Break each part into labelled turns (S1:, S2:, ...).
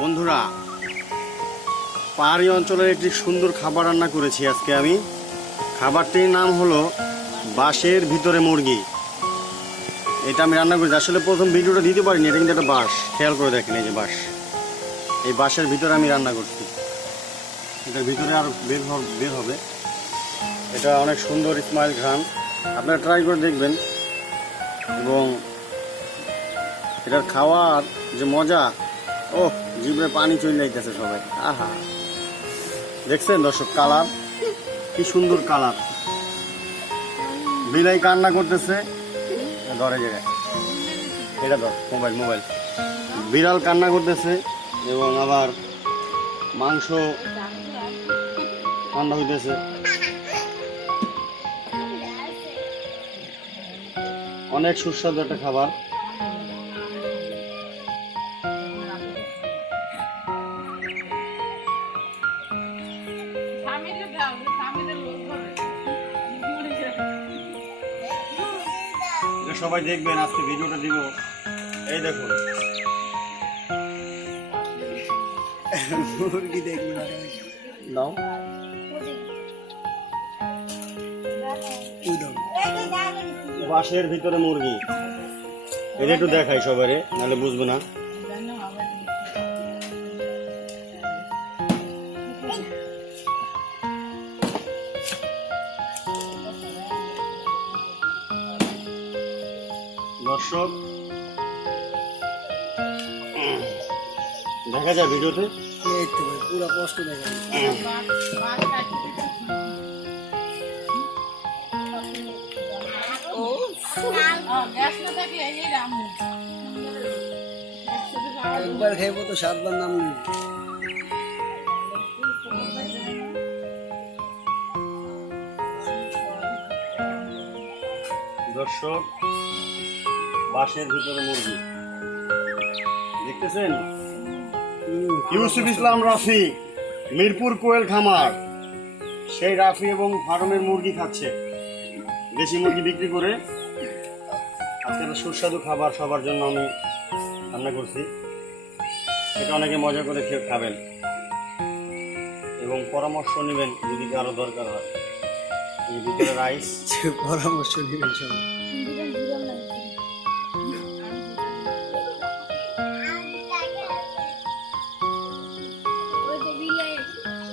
S1: বন্ধুরা, পাহাড়ি অঞ্চলের একটি সুন্দর খাবার রান্না করেছি আজকে আমি। খাবারটির নাম হলো বাঁশের ভিতরে মুরগি। এটা আমি রান্না করেছি। আসলে প্রথম ভিডিওটা দিতে পারিনি, এটা কিন্তু একটা বাঁশ। খেয়াল করে দেখেন এই যে বাঁশ। এই বাঁশের ভিতরে আমি রান্না করছি। এটার ভিতরে আরও বের বের হবে। এটা অনেক সুন্দর স্মাইল ঘ্রাণ। আপনারা ট্রাই করে দেখবেন। এবং এটার খাওয়ার যে মজা ও জিভে পানি চলে যাইতেছে সবাই। আহা। দেখছেন দর্শক, কালার? কি সুন্দর কালার। বিলাই কান্না করতেছে। ধরে যে এটা ধর, মোবাইল মোবাইল। বিড়াল কান্না করতেছে এবং আবার মাংস ঠান্ডা হইতেছে। অনেক সুস্বাদু একটা খাবার। সবাই দেখবেন আজকে ভিডিওটা দিব। এই দেখুন। মুরগি দেখবে নাও। বাঁশের ভিতরে মুরগি। এটা একটু দেখাই সবারে নাহলে বুঝব না। দর্শক দেখা যায় ভিডিওতে?
S2: পুরো কষ্ট দেখা একবার খাইবো তো সাতবার নাম নিবি
S1: দর্শক বাঁশের ভিতরে মুরগি। দেখতেছেন? ইউসুফ ইসলাম রাফি মিরপুর কোয়েল খামার। সেই রাফি এবং ফার্মের মুরগি খাচ্ছে। দেশি মুরগি বিক্রি করে। আজকে একটা সুস্বাদু খাবার সবার জন্য আমি রান্না করছি। এটা অনেকে মজা করে খেয়ে খাবেন। এবং পরামর্শ নেবেন যদি কারও দরকার হয়। এই ভিতরে রাইস
S2: পরামর্শ নেবেন সব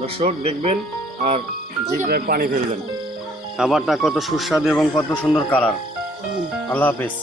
S1: দর্শক, দেখবেন আর জিভে পানি ফেলবেন। খাবারটা কত সুস্বাদু এবং কত সুন্দর কালার আল্লাহ হাফেজ।